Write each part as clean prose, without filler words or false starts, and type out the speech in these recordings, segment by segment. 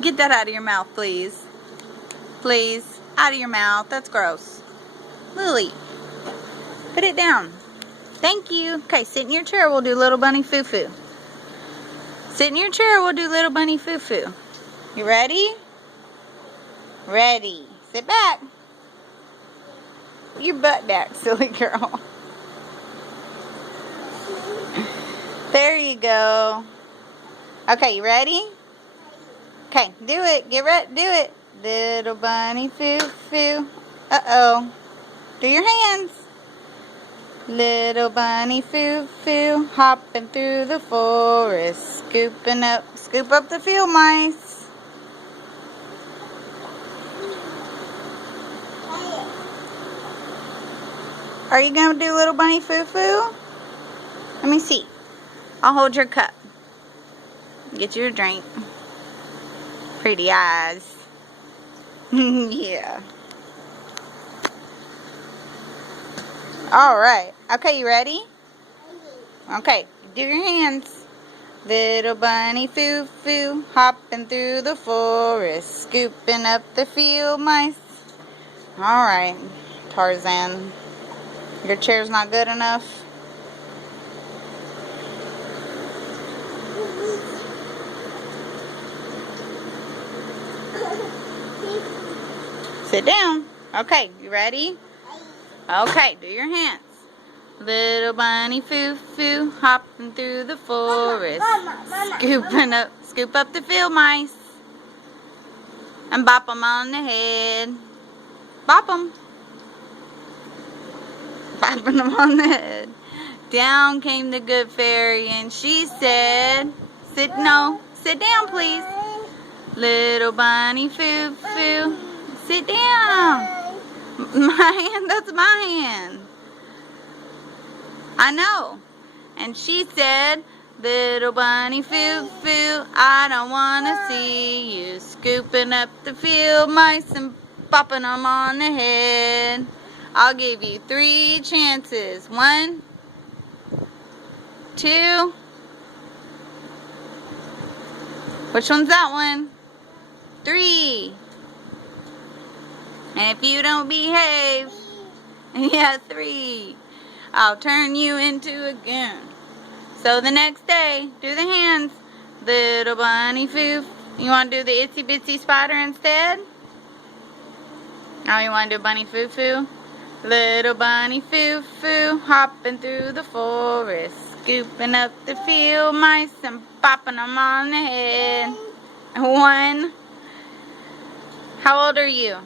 Get that out of your mouth, please. Please. Out of your mouth. That's gross. Lily, put it down. Thank you. Okay, sit in your chair. We'll do Little Bunny Foo-Foo. Sit in your chair. We'll do Little Bunny Foo-Foo. You ready? Ready. Sit back. Your butt back, silly girl. There you go. Okay, you ready? Okay, do it. Get ready. Do it. Little bunny foo-foo. Uh-oh. Do your hands. Little bunny foo-foo, hopping through the forest, scoop up the field mice. Are you going to do Little Bunny Foo-Foo? Let me see. I'll hold your cup. Get you a drink. Pretty eyes. Yeah. Alright. Okay, you ready? Okay, do your hands. Little bunny foo-foo, hopping through the forest, scooping up the field mice. Alright, Tarzan. Your chair's not good enough? Sit down. Okay, you ready? Okay, do your hands. Little bunny foo-foo, hopping through the forest, scoop up the field mice, and bop them on the head. Bop them. Bopping them on the head. Down came the good fairy, and she said, sit down, please. Little bunny foo-foo, sit down. My hand, that's my hand. I know. And she said, little bunny foo-foo, I don't want to see you scooping up the field mice and bopping them on the head. I'll give you 3 chances. 1, 2. Which one's that one? 3. And if you don't behave, yeah, 3. I'll turn you into a goon. So the next day, do the hands. Little bunny foo. You want to do the itsy bitsy spider instead? Oh, you want to do bunny foo foo? Little bunny foo foo, hopping through the forest, scooping up the field mice and popping them on the head. 1. How old are you?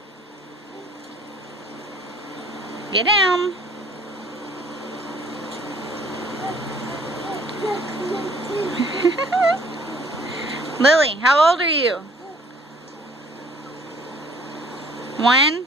Get down. Lily, how old are you? 1.